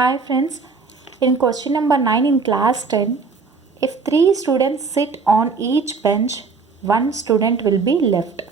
Hi friends, in question number 9 in class 10, if 3 students sit on each bench, 1 student will be left.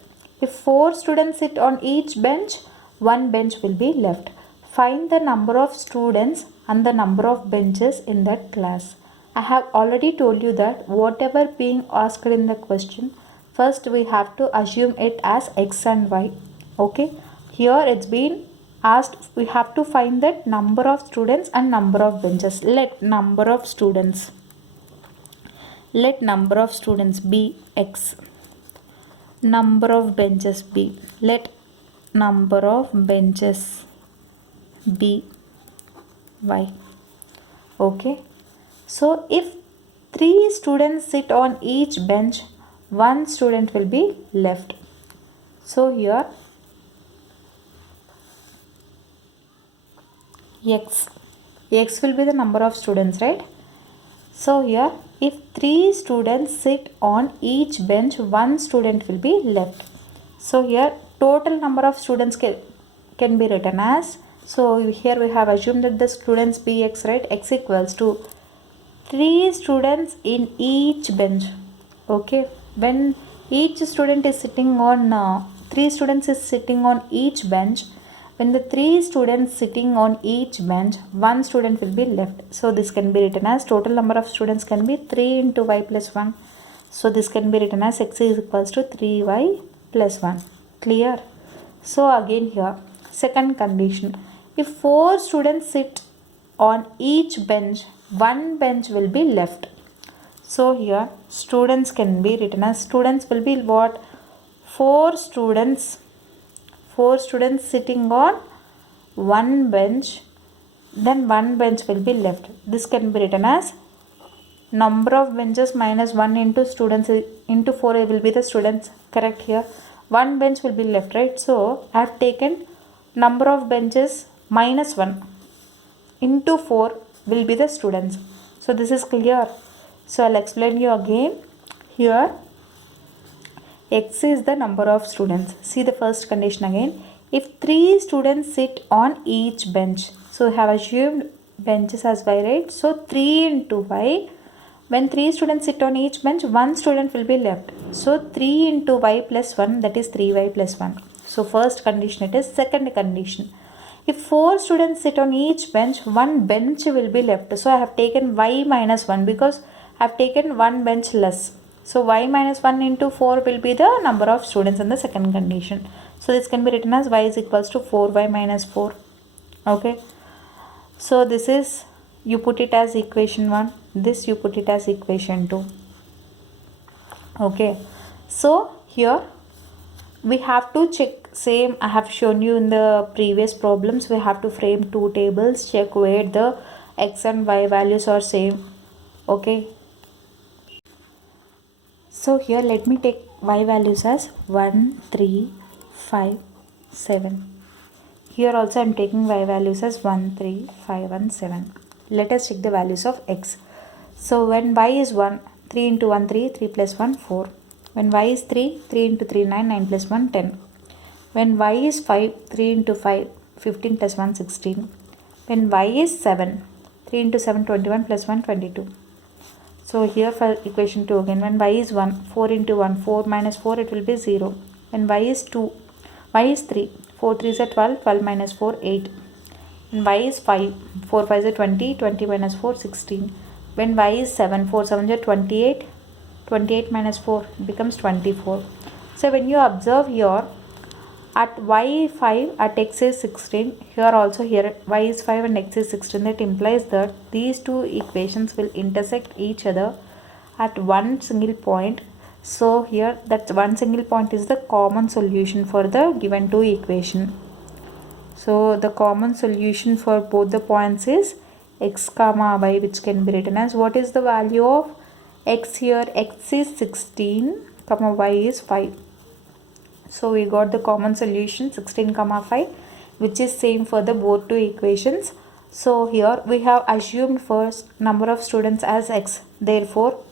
If 4 students sit on each bench, 1 bench will be left. Find the number of students and the number of benches in that class. I have already told you that whatever being asked in the question, first we have to assume it as x and y. Okay, here it's been asked, we have to find that number of students and number of benches. Let number of students be x, number of benches be, let number of benches be y. Okay, so if 3 students sit on each bench, 1 student will be left. So here x will be the number of students, right? So here if 3 students sit on each bench, 1 student will be left. So here total number of students can be written as, so here we have assumed that the students be x, right? X equals to 3 students in each bench. Okay, when each student is sitting on 3 students is sitting on each bench, when the 3 students sitting on each bench, 1 student will be left. So this can be written as total number of students can be 3 into y plus 1. So this can be written as x is equals to 3y plus 1. Clear? So again here, second condition. If 4 students sit on each bench, 1 bench will be left. So here students can be written as, students will be what? 4 students sitting on 1 bench, then 1 bench will be left. This can be written as number of benches minus 1 into students into 4 will be the students. Correct here. 1 bench will be left, right? So I have taken number of benches minus 1 into 4 will be the students. So this is clear. So I'll explain you again. Here x is the number of students. See the first condition again. If 3 students sit on each bench, so we have assumed benches as y, right? So 3 into y. When 3 students sit on each bench, 1 student will be left. So 3 into y plus 1, that is 3y plus 1. So first condition it is. Second condition, if 4 students sit on each bench, 1 bench will be left. So I have taken y minus 1 because I have taken 1 bench less. So y minus 1 into 4 will be the number of students in the second condition. So this can be written as y is equals to 4y minus 4. Okay. So this is, you put it as equation 1. This you put it as equation 2. Okay. So here we have to check, same I have shown you in the previous problems. We have to frame 2 tables, check where the x and y values are same. Okay. So here let me take y values as 1, 3, 5, 7. Here also I am taking y values as 1, 3, 5 and 7. Let us check the values of x. So when y is 1, 3 into 1, 3, 3 plus 1, 4. When y is 3, 3 into 3, 9, 9 plus 1, 10. When y is 5, 3 into 5, 15 plus 1, 16. When y is 7, 3 into 7, 21 plus 1, 22. So here for equation 2 again, when y is 1, 4 into 1, 4 minus 4, it will be 0. When y is 2, y is 3, 4 3 is 12, 12 minus 4, 8. When y is 5, 4 5 is 20, 20 minus 4, 16. When y is 7, 4 7 is 28, 28 minus 4 becomes 24. So when you observe here, at y5 at x is 16, here also here y is 5 and x is 16, that implies that these two equations will intersect each other at one single point. So here that one single point is the common solution for the given two equation. So the common solution for both the points is x comma y, which can be written as, what is the value of x here? X is 16 comma y is 5. So we got the common solution 16 comma 5, which is same for the both two equations. So here we have assumed first number of students as x. Therefore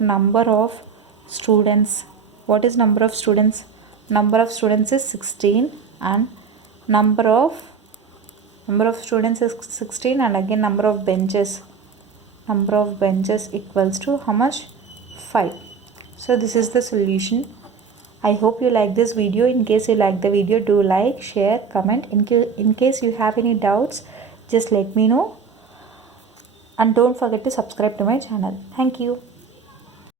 number of students, what is number of students? Number of students is 16 and number of Number of students is 16, and again number of benches equals to how much? 5. So this is the solution. I hope you like this video. In case you like the video, do like, share, comment. In case you have any doubts, just let me know, and don't forget to subscribe to my channel. Thank you.